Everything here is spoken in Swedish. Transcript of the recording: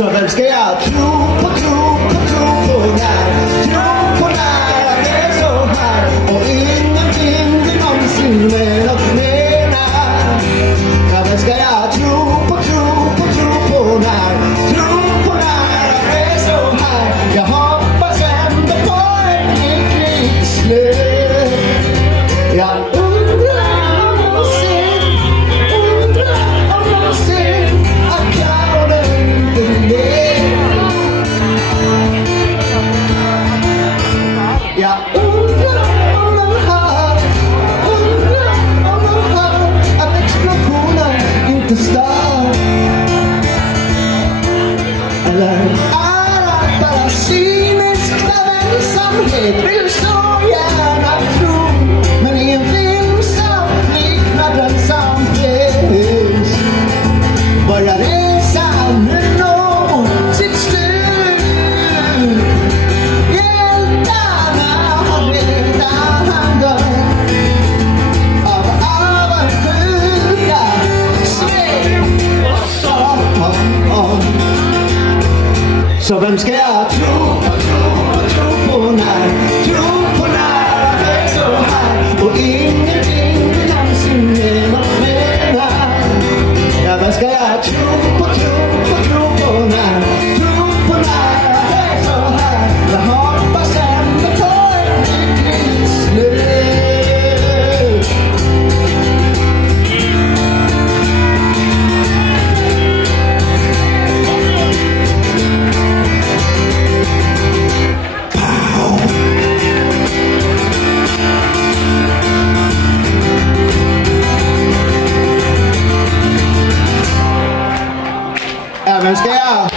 Så vem ska jag tro på när att det är så här och ingenting vi någonsin menat menar. Ja, vem ska jag tro på när att det är så här. Jag hoppas ändå på ett lyckligt slut. Jag undrar om någonsin att Carola inte lever. Jag undrar om de hör att explosionen inte stör. Eller är det bara cynisk där ensamhet vill så gärna tro. Men i en film som liknar den som finns börjar resan nu nå sitt slut. Hjältarna har redan dött av avundsjuka, svek och sorg. Så vem ska jag tro på när att det är så här och ingenting vi någonsin menar. Ja, vem ska jag tro på när att det är så här. Jag hoppas ändå på ett lyckligt slut. Ja, vem ska jag?